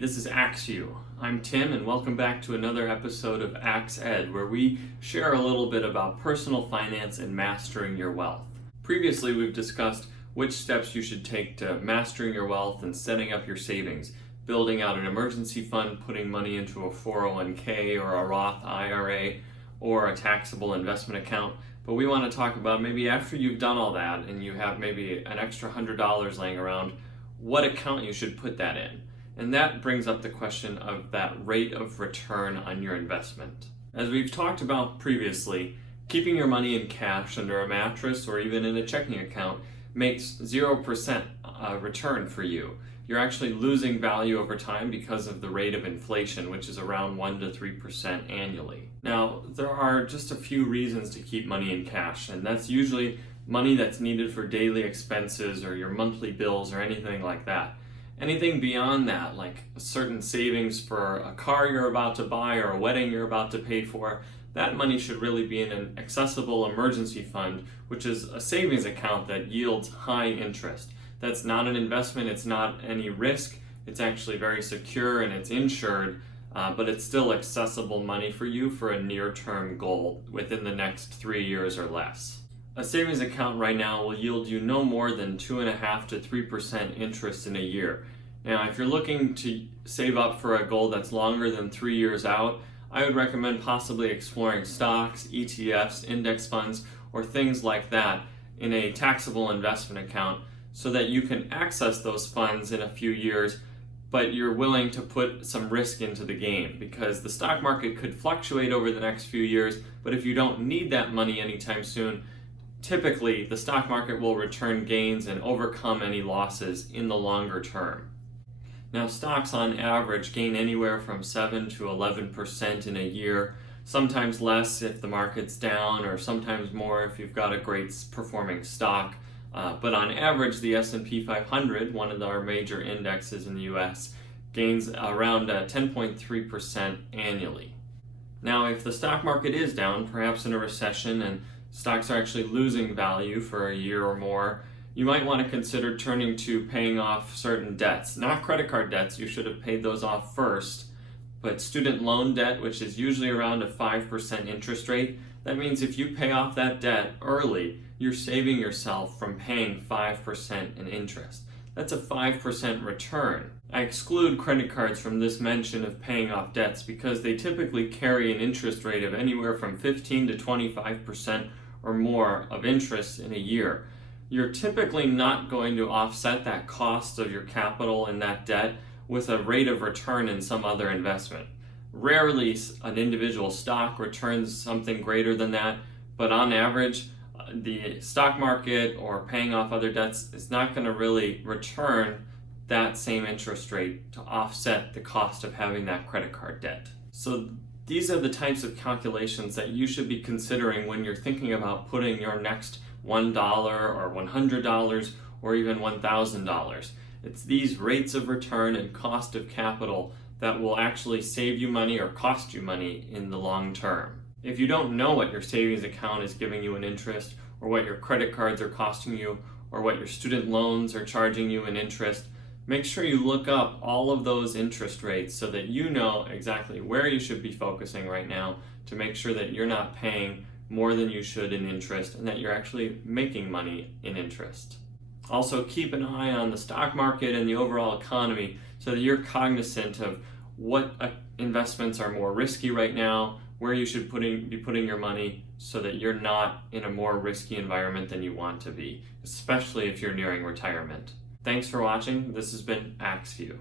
this is AxeView. I'm Tim and welcome back to another episode of Axe Ed, where we share a little bit about personal finance and mastering your wealth. Previously, we've discussed which steps you should take to mastering your wealth and setting up your savings, building out an emergency fund, putting money into a 401k or a Roth IRA or a taxable investment account. But we want to talk about maybe after you've done all that and you have maybe an extra $100 laying around, what account you should put that in. And that brings up the question of that rate of return on your investment. As we've talked about previously, keeping your money in cash under a mattress or even in a checking account makes 0% return for you. You're actually losing value over time because of the rate of inflation, which is around 1 to 3% annually. Now, there are just a few reasons to keep money in cash, and that's usually money that's needed for daily expenses or your monthly bills or anything like that. Anything beyond that, like certain savings for a car you're about to buy or a wedding you're about to pay for, that money should really be in an accessible emergency fund, which is a savings account that yields high interest. That's not an investment, it's not any risk, it's actually very secure and it's insured, but it's still accessible money for you for a near-term goal within the next 3 years or less. A savings account right now will yield you no more than 2.5% to 3% interest in a year. Now, if you're looking to save up for a goal that's longer than 3 years out, I would recommend possibly exploring stocks, ETFs, index funds, or things like that in a taxable investment account so that you can access those funds in a few years, but you're willing to put some risk into the game because the stock market could fluctuate over the next few years, but if you don't need that money anytime soon, typically the stock market will return gains and overcome any losses in the longer term. Now, stocks on average gain anywhere from 7 to 11% in a year, sometimes less if the market's down or sometimes more if you've got a great performing stock. But on average, the S&P 500, one of our major indexes in the US, gains around 10.3% annually. Now, if the stock market is down, perhaps in a recession, and stocks are actually losing value for a year or more, you might want to consider turning to paying off certain debts. Not credit card debts, you should have paid those off first, but student loan debt, which is usually around a 5% interest rate. That means if you pay off that debt early, you're saving yourself from paying 5% in interest. That's a 5% return. I exclude credit cards from this mention of paying off debts because they typically carry an interest rate of anywhere from 15 to 25% or more of interest in a year. You're typically not going to offset that cost of your capital and that debt with a rate of return in some other investment. Rarely an individual stock returns something greater than that, but on average, the stock market or paying off other debts is not going to really return that same interest rate to offset the cost of having that credit card debt. So these are the types of calculations that you should be considering when you're thinking about putting your next $1 or $100 or even $1,000. It's these rates of return and cost of capital that will actually save you money or cost you money in the long term. If you don't know what your savings account is giving you in interest, or what your credit cards are costing you, or what your student loans are charging you in interest, make sure you look up all of those interest rates so that you know exactly where you should be focusing right now to make sure that you're not paying more than you should in interest and that you're actually making money in interest. Also, keep an eye on the stock market and the overall economy so that you're cognizant of what investments are more risky right now, where you should be putting your money so that you're not in a more risky environment than you want to be, especially if you're nearing retirement. Thanks for watching. This has been AxeView.